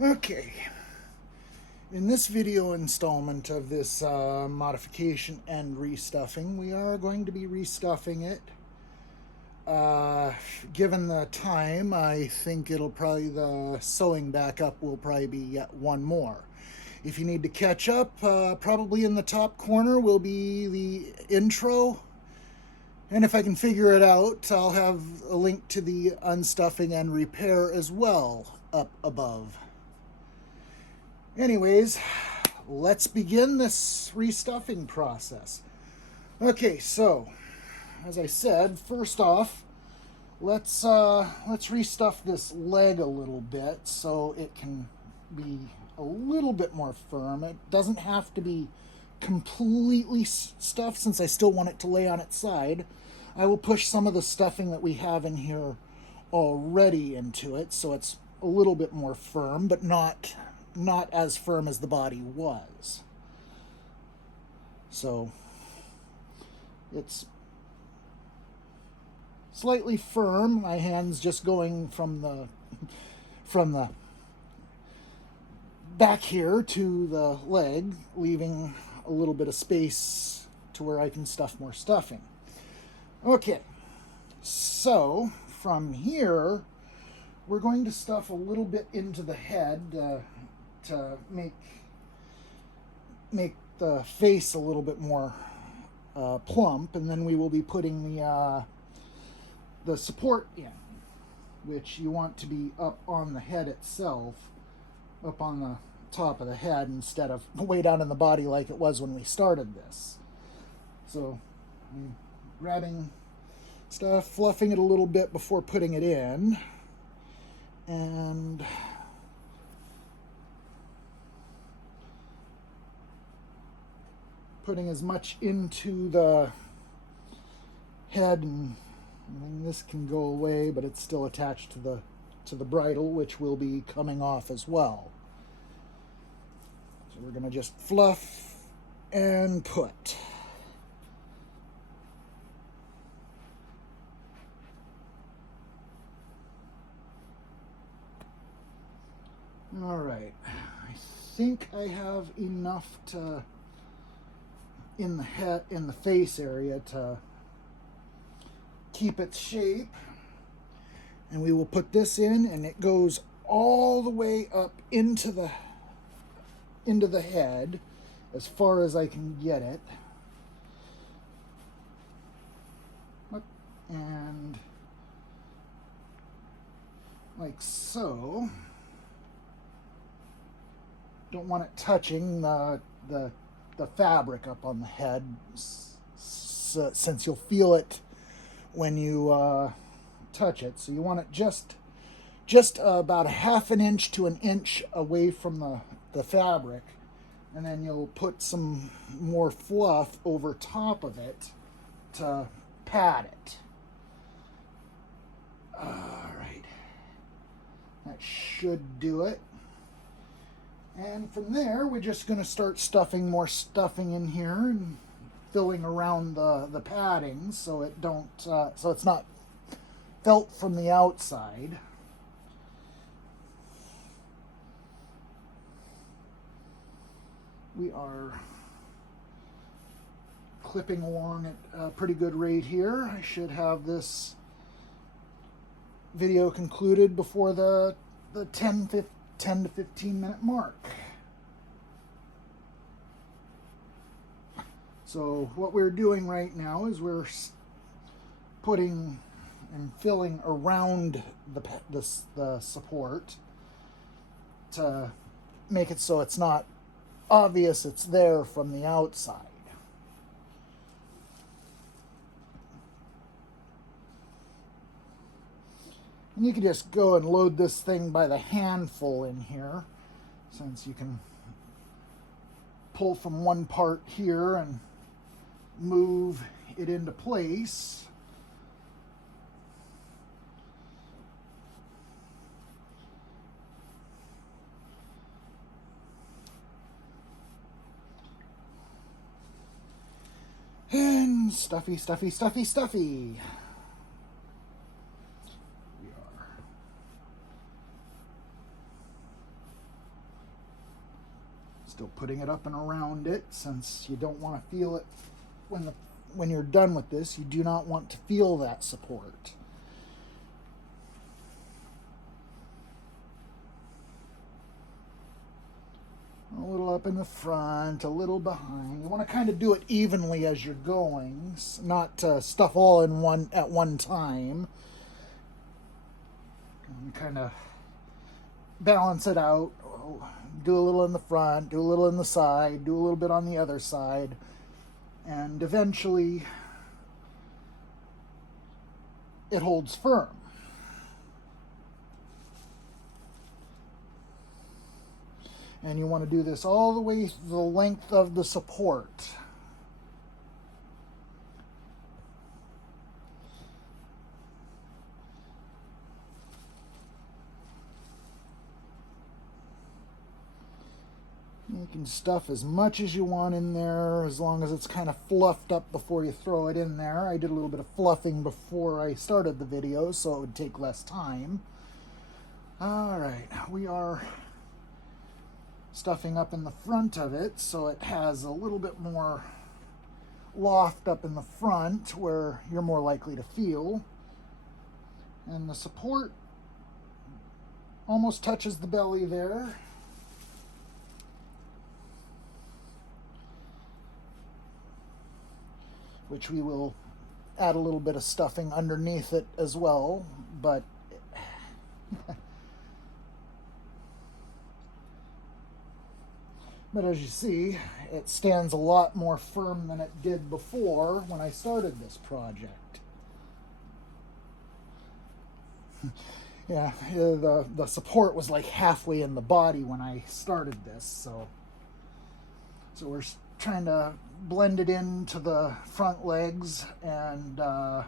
Okay, in this video installment of this modification and restuffing, we are going to be restuffing it. Given the time, I think the sewing back up will probably be yet one more. If you need to catch up, probably in the top corner will be the intro. And if I can figure it out, I'll have a link to the unstuffing and repair as well up above. Anyways, let's begin this restuffing process. Okay, so as I said, first off, let's restuff this leg a little bit so it can be a little bit more firm. It doesn't have to be completely stuffed since I still want it to lay on its side. I will push some of the stuffing that we have in here already into it so it's a little bit more firm, but not as firm as the body was. So it's slightly firm. My hand's just going from the back here to the leg, leaving a little bit of space to where I can stuff more stuffing. Okay, so from here we're going to stuff a little bit into the head to make the face a little bit more plump, and then we will be putting the support in, which you want to be up on the head itself, up on the top of the head instead of way down in the body like it was when we started this. So I'm grabbing stuff, fluffing it a little bit before putting it in, and putting as much into the head, and this can go away, but it's still attached to the bridle, which will be coming off as well. So we're going to just fluff and put. All right, I think I have enough in the face area to keep its shape, and we will put this in, and it goes all the way up into the head as far as I can get it, and like so. Don't want it touching the fabric up on the head, since you'll feel it when you touch it. So you want it just about a half an inch to an inch away from the fabric, and then you'll put some more fluff over top of it to pad it. All right, that should do it. And from there, we're just going to start stuffing more stuffing in here and filling around the padding so it's not felt from the outside. We are clipping along at a pretty good rate here. I should have this video concluded before the 10 to 15 minute mark. So what we're doing right now is we're putting and filling around the support to make it so it's not obvious it's there from the outside. And you can just go and load this thing by the handful in here, since you can pull from one part here and move it into place. And stuffy, stuffy, stuffy, stuffy. Still putting it up and around it, since you don't want to feel it when you're done with this. You do not want to feel that support. A little up in the front, a little behind. You want to kind of do it evenly as you're going, not stuff all in at one time. And kind of balance it out. Do a little in the front, do a little in the side, do a little bit on the other side, and eventually it holds firm. And you want to do this all the way the length of the support. You can stuff as much as you want in there, as long as it's kind of fluffed up before you throw it in there. I did a little bit of fluffing before I started the video, so it would take less time. All right, we are stuffing up in the front of it, so it has a little bit more loft up in the front where you're more likely to feel. And the support almost touches the belly there. Which we will add a little bit of stuffing underneath it as well, but but as you see, it stands a lot more firm than it did before when I started this project. Yeah, the support was like halfway in the body when I started this, so we're trying to blend it into the front legs, and I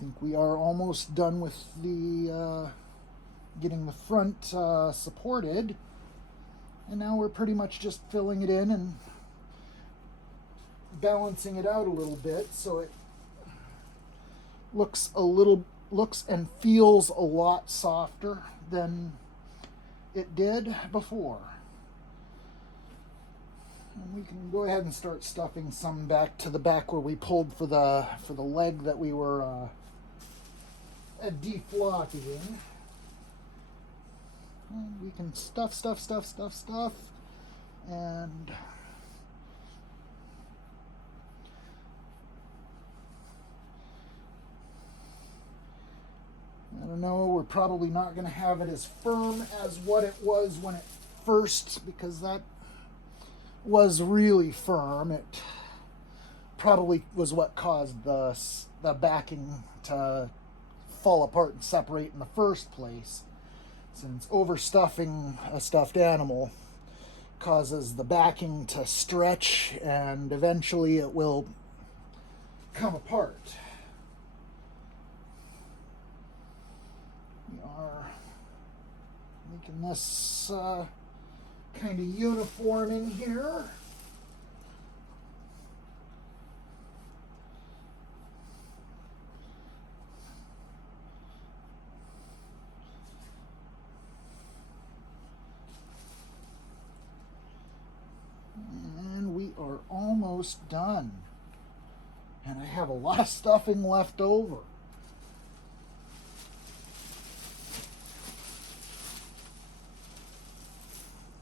think we are almost done with the getting the front supported, and now we're pretty much just filling it in and balancing it out a little bit so it looks and feels a lot softer than it did before. And we can go ahead and start stuffing some back to the back where we pulled for the leg that we were deflocking. And we can stuff, and I don't know, we're probably not going to have it as firm as what it was when it first, because that was really firm. It probably was what caused the backing to fall apart and separate in the first place, since overstuffing a stuffed animal causes the backing to stretch and eventually it will come apart. We are making this kind of uniform in here. And we are almost done. And I have a lot of stuffing left over.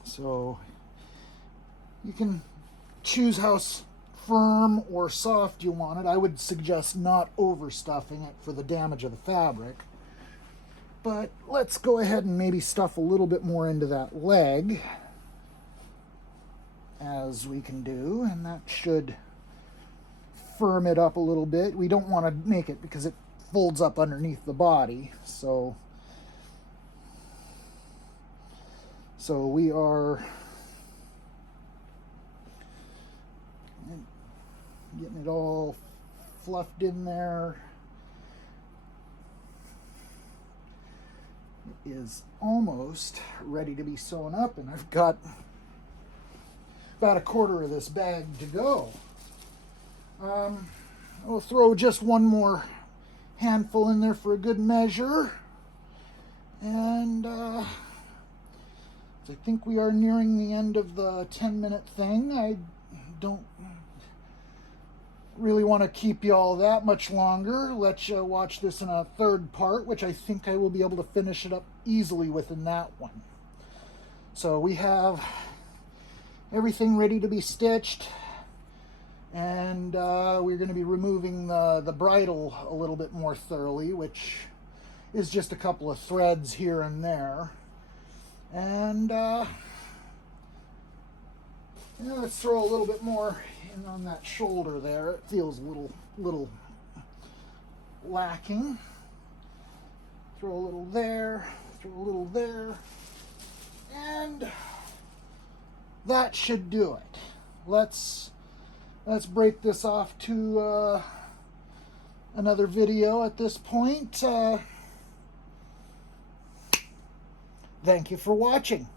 So you can choose how firm or soft you want it. I would suggest not overstuffing it for the damage of the fabric. But let's go ahead and maybe stuff a little bit more into that leg, as we can do, and that should firm it up a little bit. We don't want to make it because it folds up underneath the body, so we are getting it all fluffed in there. It is almost ready to be sewn up, and I've got about a quarter of this bag to go. We'll throw just one more handful in there for a good measure. And I think we are nearing the end of the 10-minute thing. I don't really want to keep you all that much longer. Let you watch this in a third part, which I think I will be able to finish it up easily within that one. So we have everything ready to be stitched, and we're going to be removing the bridle a little bit more thoroughly, which is just a couple of threads here and there. And yeah, let's throw a little bit more in on that shoulder there. It feels a little lacking. Throw a little there, throw a little there, and that should do it. Let's break this off to another video at this point. Thank you for watching.